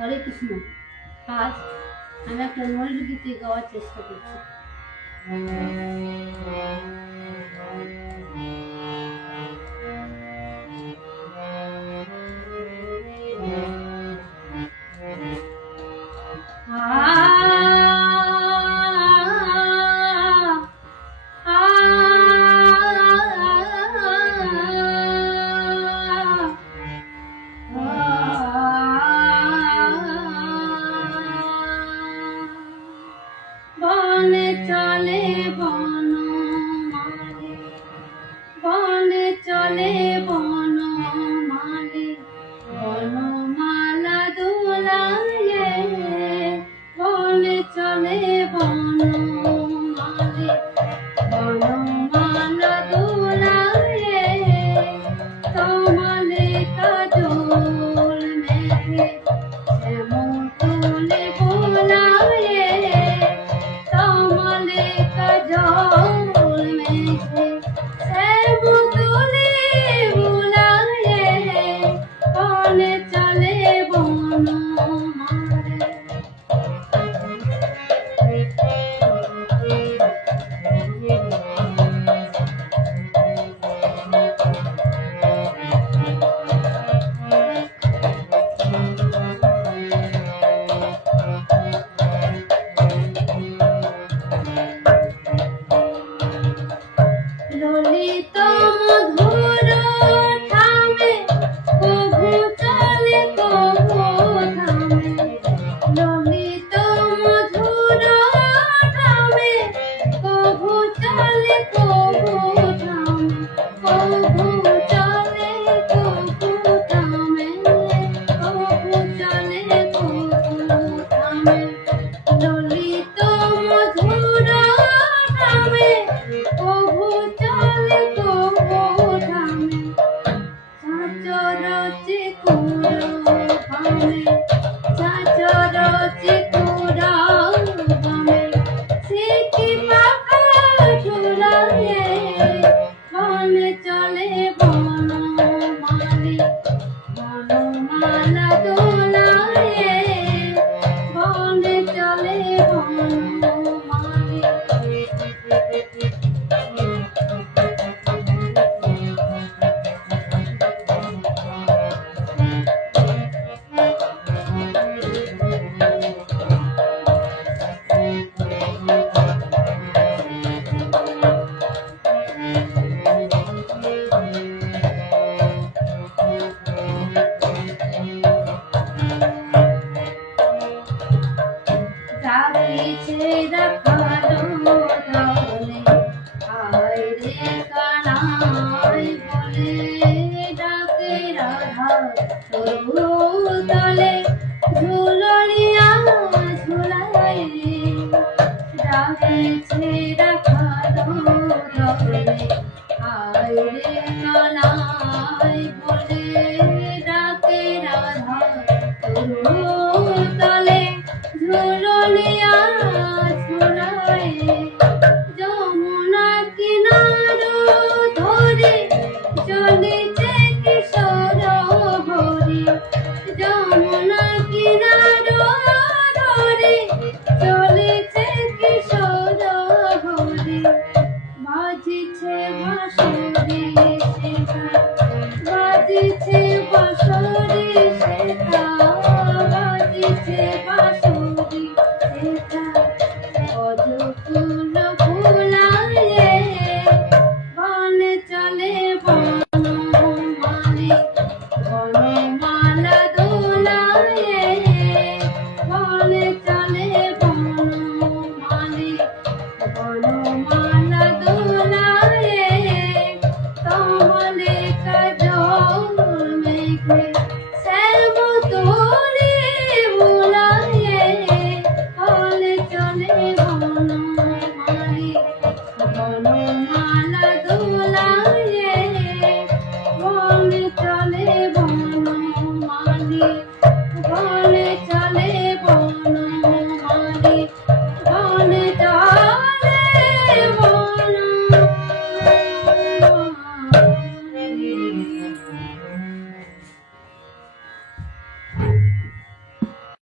হরে কৃষ্ণ। আজ আমি একটা নৈর গীতি গাওয়ার চেষ্টা করছি। বনে চলে বনমালী, বনে চলে বনমালী, বনমালা দোলায়ে। বনে চলে বনমালী, বনমালা দোলায়ে। তমালে কাজল মেঘে শ্যামল তুলে বোলায়ে। তমালে কাজল মেঘে শ্যামল তুলে বোলায়ে। বনে চলে বনমালী। ললিত মধুর ধামে কভু চলে কভু ধামে। ললিত মধুর ধামে কভু চলে কভু ধামে। কভু চলে কভু ধামে, কভু চলে কভু ধামে। ললিত মধুর ধামে কভু চলে কভু ধামে। চাচর চিকুর বামে, চাচর চিকুর বামে। সিকি পাখা ঝুলায়ে। বনে চলে বনমালী, বনমালা দোলায়ে। বনে চলে বনমালী। ডাকিছে রাখালো দলে, আয় রে কানাই বলে। ডাকে রাধা তরু তলে, ঝুলনিয়া ঝুলায়। ডাকিছে রাখালো দলে, আয় রে কানাই বলে। ডাকে রাধা তরু